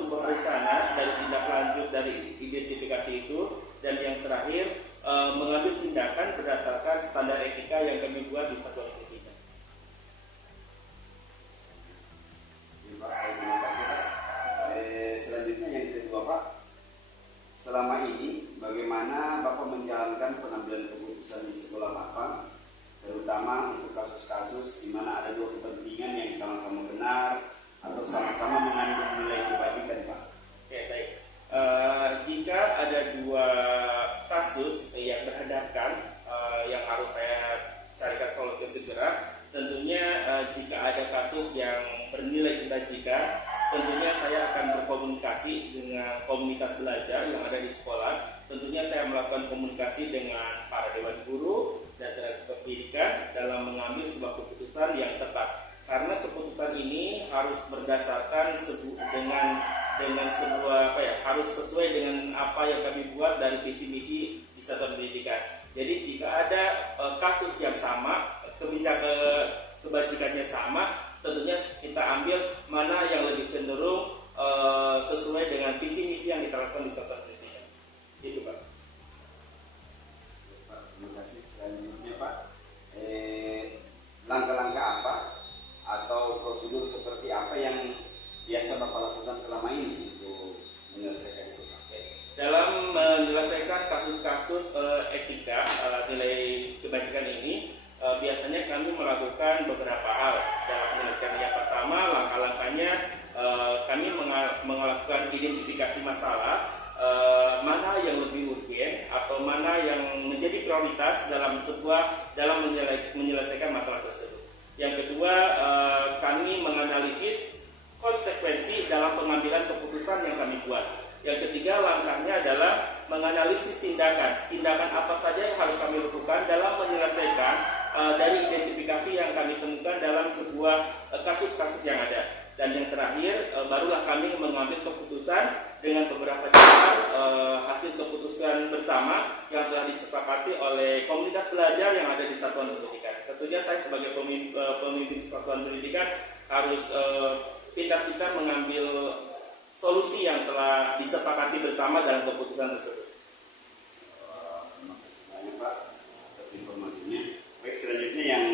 sebuah rencana dari tindak lanjut dari identifikasi itu, dan yang terakhir mengambil tindakan berdasarkan standar etika yang kami buat di satuan pendidikan. Terima kasih Pak. Selanjutnya yang kedua Pak, selama ini bagaimana Bapak menjalankan pengambilan keputusan di sekolah Bapak, terutama untuk kasus-kasus di mana ada dua kepentingan yang sama-sama benar atau sama-sama mengandung nilai kebajikan Pak? Ya, baik. Jika ada dua kasus yang berhadapan yang harus saya carikan solusi segera, tentunya jika ada kasus yang bernilai kebajikan, tentunya saya akan berkomunikasi dengan komunitas belajar yang ada di sekolah. Tentunya saya melakukan komunikasi dengan para dewan guru dan tenaga pendidikan dalam mengambil sebuah keputusan yang tepat. Karena keputusan ini harus berdasarkan dengan sebuah harus sesuai dengan apa yang kami buat dari visi misi di satuan pendidikan. Jadi jika ada kasus yang sama, kebajikannya sama, tentunya kita ambil mana yang lebih cenderung sesuai dengan visi misi yang diterapkan di satuan pendidikan. Itu Pak. Pak, terima kasih. Selanjutnya Pak, langkah-langkah apa atau prosedur seperti apa yang biasa Bapak lakukan selama ini untuk menyelesaikan itu Pak? Dalam menyelesaikan kasus-kasus etika nilai kebajikan ini, biasanya kami melakukan beberapa hal dalam menyelesaikan. Yang pertama, langkah-langkahnya kami melakukan identifikasi masalah, mana yang lebih urgen atau mana yang menjadi prioritas dalam menyelesaikan masalah tersebut. Yang kedua, kami menganalisis konsekuensi dalam pengambilan keputusan yang kami buat. Yang ketiga, langkahnya adalah menganalisis tindakan apa saja yang harus kami lakukan dalam menyelesaikan dari identifikasi yang kami temukan dalam sebuah kasus-kasus yang ada. Dan yang terakhir, barulah kami mengambil keputusan dengan beberapa dasar hasil keputusan bersama yang telah disepakati oleh komunitas belajar yang ada di satuan pendidikan. Tentunya saya sebagai pemimpin satuan pendidikan harus pintar-pintar mengambil solusi yang telah disepakati bersama dalam keputusan tersebut. Terima kasih banyak Pak atas informasinya. Baik, selanjutnya yang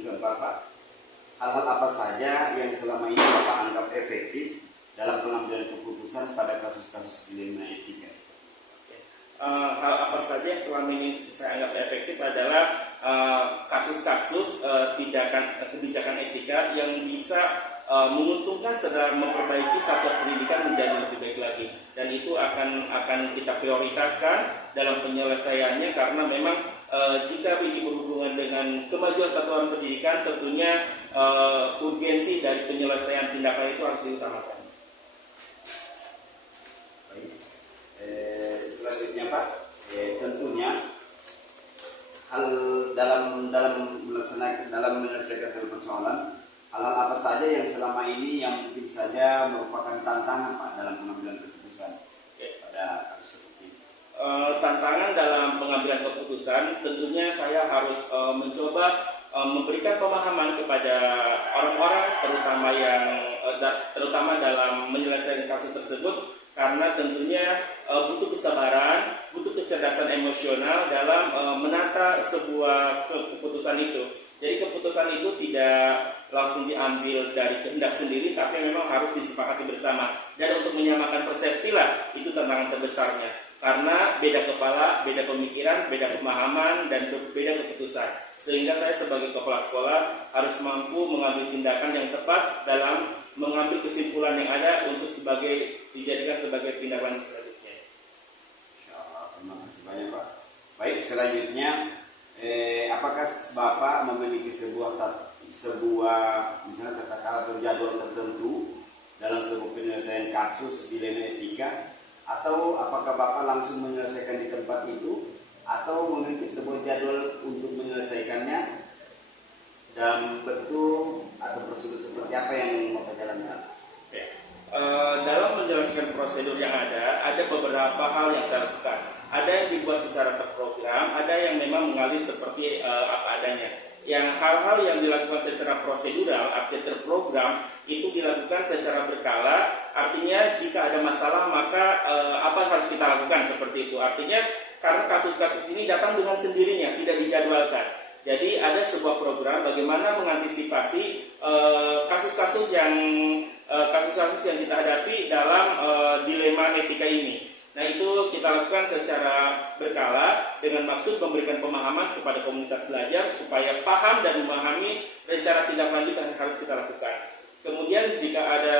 keempat Pak, hal-hal apa saja yang selama ini Bapak anggap efektif dalam pengambilan keputusan pada kasus-kasus dilema etika? Hal apa saja yang selama ini saya anggap efektif adalah kasus-kasus kebijakan etika yang bisa menguntungkan serta memperbaiki satuan pendidikan menjadi lebih baik lagi, dan itu akan kita prioritaskan dalam penyelesaiannya, karena memang jika ini berhubungan dengan kemajuan satuan pendidikan, tentunya urgensi dari penyelesaian tindakan itu harus diutamakan. Selanjutnya Pak, tentunya hal dalam menyelesaikan persoalan, hal-hal apa saja yang selama ini yang mungkin saja merupakan tantangan Pak dalam pengambilan keputusan pada kasus seperti ini? Tantangan dalam pengambilan keputusan, tentunya saya harus mencoba memberikan pemahaman kepada orang-orang terutama dalam menyelesaikan kasus tersebut, karena tentunya butuh kesabaran, butuh kecerdasan emosional dalam menata sebuah keputusan itu. Jadi keputusan itu tidak langsung diambil dari kehendak sendiri, tapi memang harus disepakati bersama. Dan untuk menyamakan persepsi lah, itu tantangan terbesarnya. Karena beda kepala, beda pemikiran, beda pemahaman, dan beda keputusan. Sehingga saya sebagai kepala sekolah harus mampu mengambil tindakan yang tepat dalam mengambil kesimpulan yang ada untuk dijadikan sebagai tindak lanjut selanjutnya. Insyaallah, terima kasih banyak Pak. Baik, selanjutnya apakah Bapak memiliki sebuah misalnya katakanlah atau jadwal tertentu dalam sebuah penyelesaian kasus dilema etika, atau apakah Bapak langsung menyelesaikan di tempat itu, atau memiliki sebuah jadwal untuk menyelesaikannya dalam bentuk atau prosedur seperti apa yang Bapak jalankan? Dalam menjelaskan prosedur yang ada beberapa hal yang saya lakukan. Ada yang dibuat secara terprogram, ada yang memang mengalir seperti apa adanya. Yang hal-hal yang dilakukan secara prosedural, update terprogram, itu dilakukan secara berkala. Artinya artinya jika ada masalah maka apa yang harus kita lakukan seperti itu. Artinya karena kasus-kasus ini datang dengan sendirinya, tidak dijadwalkan. Jadi ada sebuah program bagaimana mengantisipasi kasus-kasus yang kita hadapi dalam dilema etika ini. Nah, itu kita lakukan secara berkala dengan maksud memberikan pemahaman kepada komunitas belajar supaya paham dan memahami rencana tindak lanjut yang harus kita lakukan. Kemudian jika ada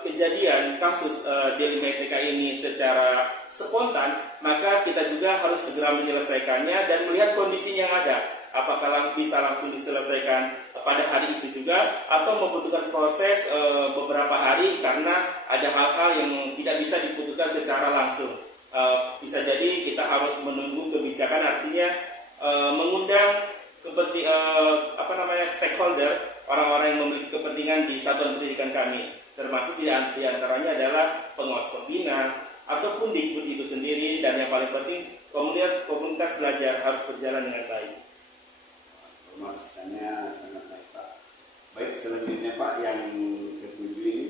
kejadian kasus dilema etika ini secara spontan, maka kita juga harus segera menyelesaikannya dan melihat kondisi yang ada. Apakah bisa langsung diselesaikan pada hari itu juga atau membutuhkan proses beberapa hari karena ada hal-hal yang tidak bisa diputuskan secara langsung. Bisa jadi kita harus menunggu kebijakan, artinya mengundang stakeholder, orang-orang yang memiliki kepentingan di satuan pendidikan kami, termasuk di antaranya adalah pengawas pembina ataupun Dikbud itu sendiri, dan yang paling penting komunitas belajar harus berjalan dengan baik. Informasinya sangat baik, Pak. Baik, selanjutnya Pak, yang ketujuh ini,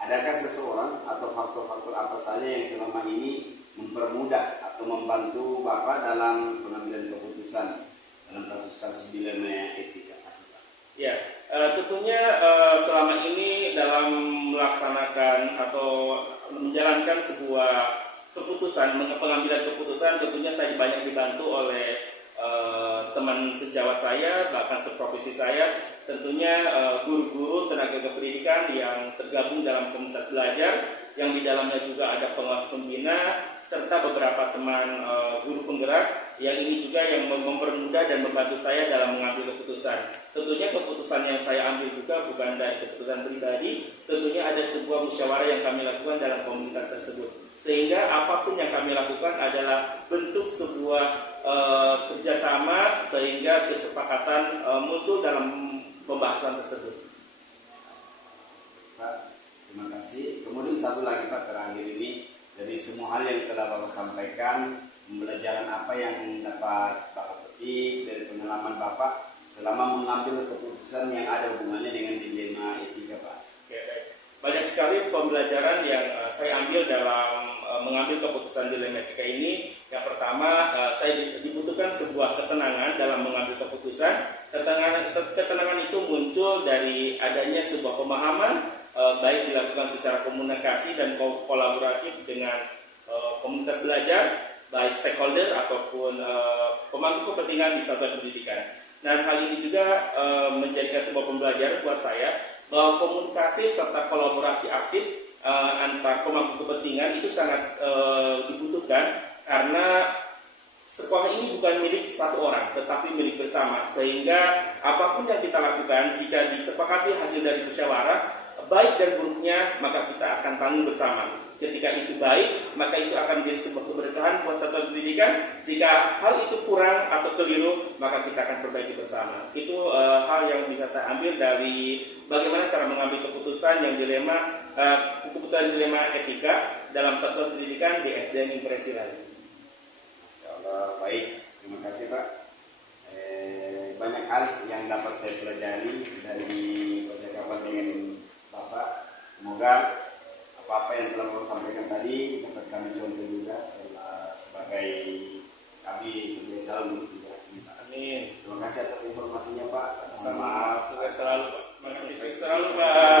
adakah seseorang atau faktor-faktor apa saja yang selama ini mempermudah atau membantu Bapak dalam pengambilan keputusan dalam kasus-kasus dilema etika? Ya, tentunya selama ini dalam melaksanakan atau menjalankan sebuah pengambilan keputusan, tentunya saya banyak dibantu oleh teman sejawat saya, bahkan seprofesi saya, tentunya guru-guru tenaga kependidikan yang tergabung dalam komunitas belajar, yang di dalamnya juga ada pengawas pembina, serta beberapa teman guru penggerak, yang ini juga yang mempermudah dan membantu saya dalam mengambil keputusan. Tentunya keputusan yang saya ambil juga bukan dari keputusan pribadi, tentunya ada sebuah musyawarah yang kami lakukan dalam komunitas tersebut. Sehingga apapun yang kami lakukan adalah bentuk sebuah kerjasama sehingga kesepakatan muncul dalam pembahasan tersebut. Pak, terima kasih. Kemudian satu lagi Pak, terakhir ini, dari semua hal yang telah Bapak sampaikan, pembelajaran apa yang dapat Bapak petik dari pengalaman Bapak selama mengambil keputusan yang ada hubungannya dengan dilema etika, Pak? Oke, baik. Banyak sekali pembelajaran yang saya ambil dalam mengambil keputusan dilema etika ini. Yang pertama, saya dibutuhkan sebuah ketenangan dalam mengambil keputusan. Ketenangan itu muncul dari adanya sebuah pemahaman, baik dilakukan secara komunikasi dan kolaboratif dengan komunitas belajar, baik stakeholder ataupun pemangku kepentingan di satuan pendidikan. Dan hal ini juga menjadikan sebuah pembelajaran buat saya bahwa komunikasi serta kolaborasi aktif antar pemangku kepentingan itu sangat dibutuhkan, karena sekolah ini bukan milik satu orang tetapi milik bersama, sehingga apapun yang kita lakukan jika disepakati hasil dari musyawarah, baik dan buruknya maka kita akan tanggung bersama. Ketika itu baik, maka itu akan menjadi sebuah keberkahan buat satuan pendidikan. Jika hal itu kurang atau keliru, maka kita akan perbaiki bersama. Itu hal yang bisa saya ambil dari bagaimana cara mengambil keputusan keputusan dilema etika dalam satuan pendidikan di SDN Impresi Lain. Insyaallah baik, terima kasih Pak. Banyak hal yang dapat saya pelajari dari percakapan dengan Bapak. Semoga apa-apa yang telah Bapak sampaikan tadi dapat kami contoh juga sebagai kami sebagai calon juga. Amin. Terima kasih atas informasinya Pak. Sama sukses selalu Pak. Terima kasih sukses selalu Pak.